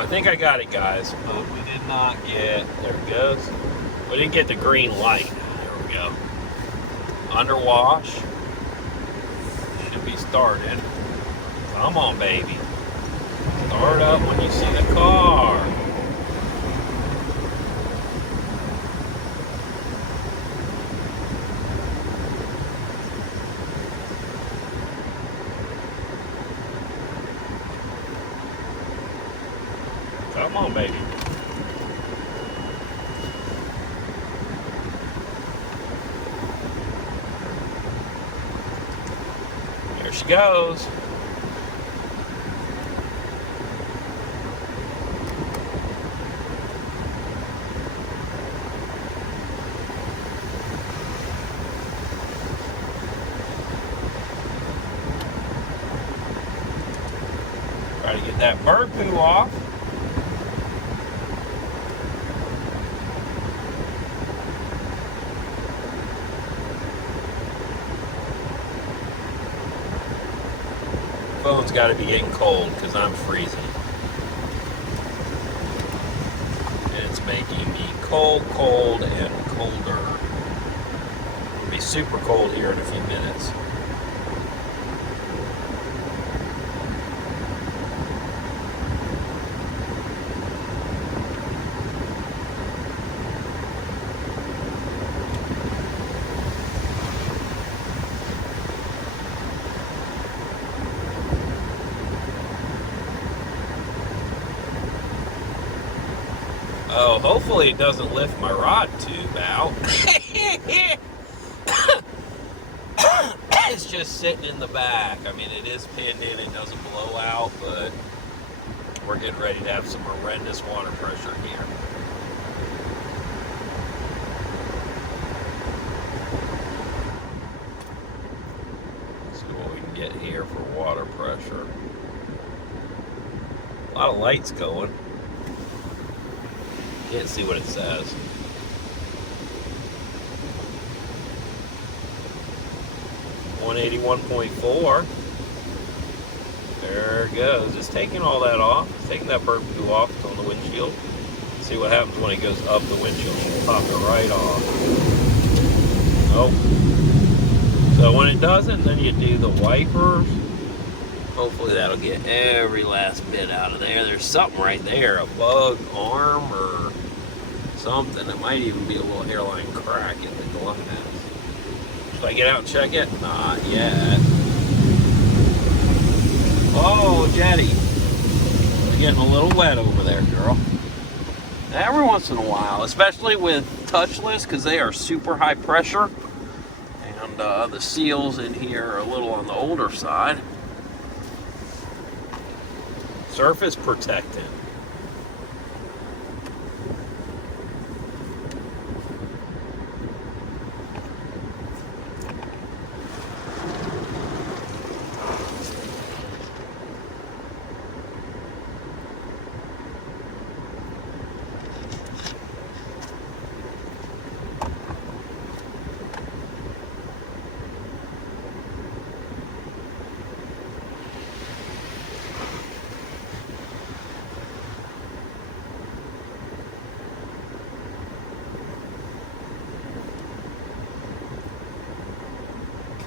I think I got it, guys. But we did not get, there it goes. We didn't get the green light. There we go. Underwash. Should be started. Come on, baby. Start up when you see the car. Come on, baby. Here she goes. Try to get that bird poo off. Phone's got to be getting cold because I'm freezing. And it's making me cold, and colder. It'll be super cold here in a few minutes. Oh, hopefully it doesn't lift my rod tube out. It's just sitting in the back. I mean, it is pinned in, it doesn't blow out, but we're getting ready to have some horrendous water pressure here. Let's see what we can get here for water pressure. A lot of lights going. Can't see what it says. 181.4. There it goes. It's taking all that off. It's taking that bird poo off. It's on the windshield. See what happens when it goes up the windshield. It'll pop it right off. Nope. So when it doesn't, then you do the wipers. Hopefully that'll get every last bit out of there. There's something right there, a bug arm or something. It might even be a little hairline crack in the glass. Should I get out and check it? Not yet. Oh, Jetty. You're getting a little wet over there, girl. Every once in a while, especially with touchless, because they are super high pressure. And the seals in here are a little on the older side. Surface protectant.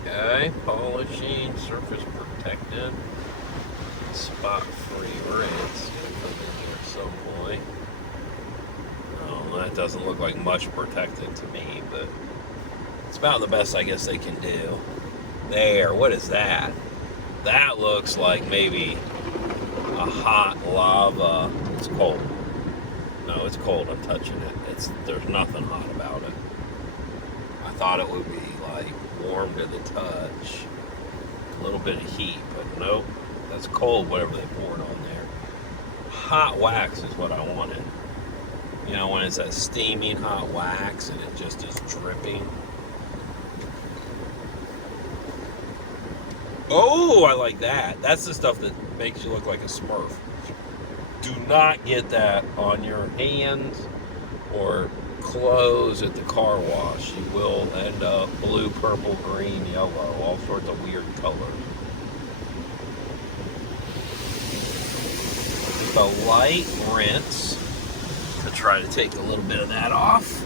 Okay, polishing, surface protected, spot-free rinse. Gonna come in here at some point. Oh, that doesn't look like much protected to me, but it's about the best I guess they can do. There, what is that? That looks like maybe a hot lava. It's cold. No, it's cold. I'm touching it. There's nothing hot about it. I thought it would be like warm to the touch, a little bit of heat, but nope, that's cold, whatever they poured on there. Hot wax is what I wanted. You know, when it's that steaming hot wax and it just is dripping. Oh, I like that. That's the stuff that makes you look like a Smurf. Do not get that on your hands or clothes at the car wash. You will end up blue, purple, green, yellow, all sorts of weird colors. just a light rinse to try to take a little bit of that off.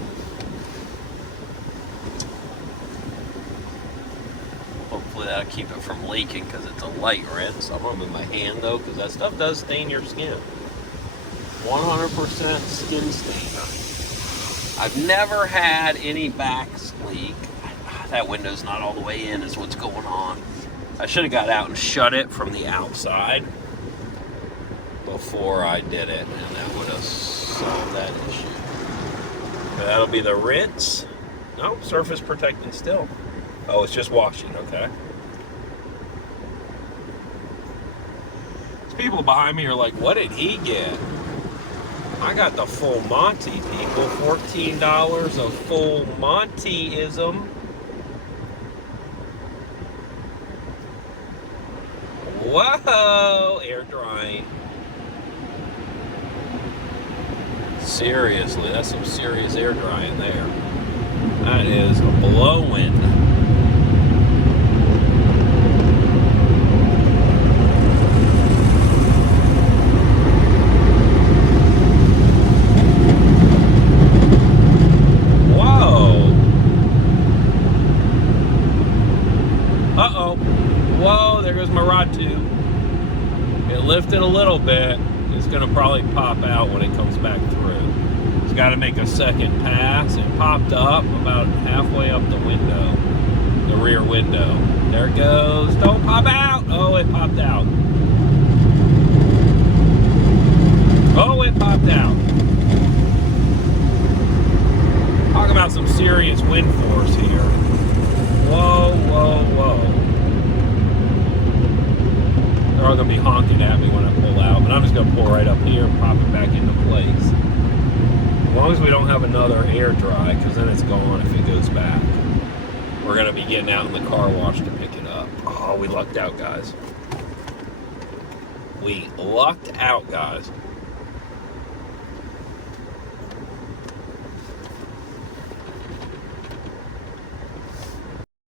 Hopefully that'll keep it from leaking because it's a light rinse. I'm gonna move my hand though because that stuff does stain your skin. 100% skin stainer. I've never had any backs leak. That window's not all the way in is what's going on. I should have got out and shut it from the outside before I did it, and that would have solved that issue. That'll be the rinse. No, surface protectant still. Oh, it's just washing, okay. These people behind me are like, what did he get? I got the full Monty, people. $14 a full Monty-ism. Whoa! Air drying. Seriously, that's some serious air drying there. That is blowing. Whoa! Uh-oh. Whoa, there goes my rod tube. It lifted a little bit. It's going to probably pop out when it comes back through. It's got to make a second pass. It popped up about halfway up the window, the rear window. There it goes. Don't pop out. Oh, it popped out. Oh, it popped out. Talk about some serious wind force here. Whoa, whoa, whoa. They're all going to be honking at me when I pull out, but I'm just going to pull right up here and pop it back into place. As long as we don't have another air dry, because then it's gone if it goes back. We're going to be getting out in the car wash to pick it up. Oh, we lucked out, guys. We lucked out, guys.